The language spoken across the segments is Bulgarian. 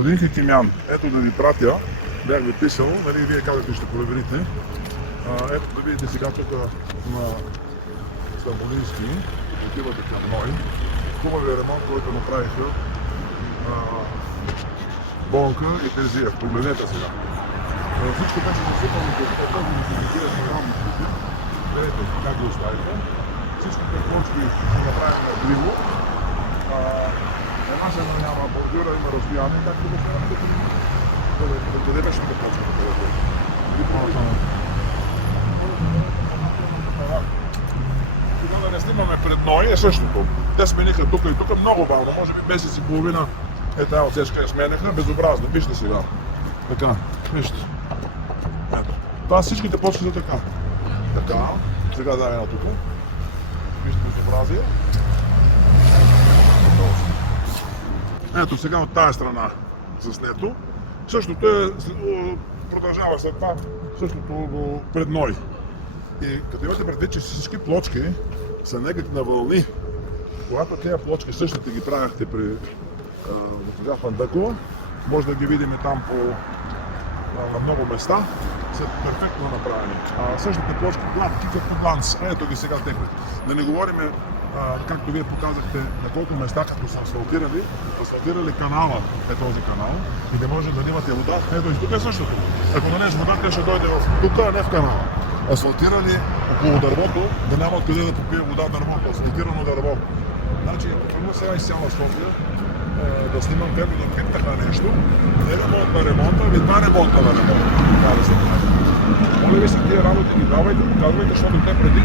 Господин Хекимян, ето да ви пратя, бях ви писал, нали, вие казахте ще проверите. Ето да видите сега тук на Стамболийски, отивате към Ной. Хубавия ремонт, който направиха Бонка и Терзиев. Погледнете сега. Всичко беше засипано по този механизиран програмно студио. Видите как го оставиха. Всичките плочки са направени на гливо. Една се няма бордюра, има разстояние, както да се направи. Къде беше на плочката? Сега да не снимаме пред Ной е същото. Те смениха тук и тук много бавно, може би месец и половина е тази отсечка я сменяха, безобразно. Вижте сега. Така, вижте. Ето. Това всичките плочки са така. Така, сега дай една тук. Вижте безобразие. Ето сега от тази страна заснето. Същото е, продължава след това, същото пред Ной. И като имате предвид, че всички плочки са някак на вълни, когато тези плочки същите ги правяхте при госпожа Фандъкова, може да ги видим там на много места, са перфектно направени. Същите плочки гладки като гланц. Ето ги сега техни. Да не говорим, както вие показахте, на колко места, като са асфалтирали канала, е този канал, и да може да имате вода. Ето и тук е същото. Ако нанес вода, те ще дойде тук, а не в канала. Асфалтирали около дървото, да няма откъде да попие вода дървото, асфалтирано дърво. Значи, първо сега изцяла София, да снимам как да питаха нещо, не ремонт на ремонта, ами два ремонта на ремонта. Това да се прави. Моля ви се, тия работи ги давайте, показвайте, защото те преди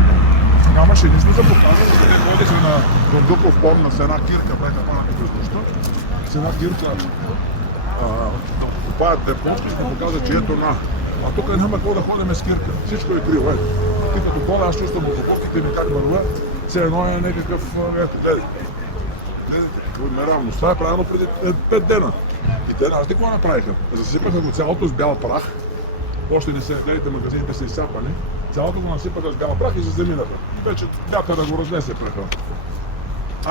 нямаше нищо за показване, къде ходиш на Дондуков пом с една кирка, бяха панати през нощта, с една кирка да купаят те плочки, ще показват, че ето на. А тук няма какво да ходим с кирка. Всичко е криво, ето. Ти като кола, аз чувствам обокопките ми как върва, все едно е някакъв, ето, гледайте. Гледайте, неравност. Това е правилно преди 5 дена. И те, знаете какво направиха? Засипаха го цялото с бял прах. Още не се, гледайте, магазините са изсапани. Цялото го насипаха с бял прах и се заминаха. Вече вятъра го разнесе праха.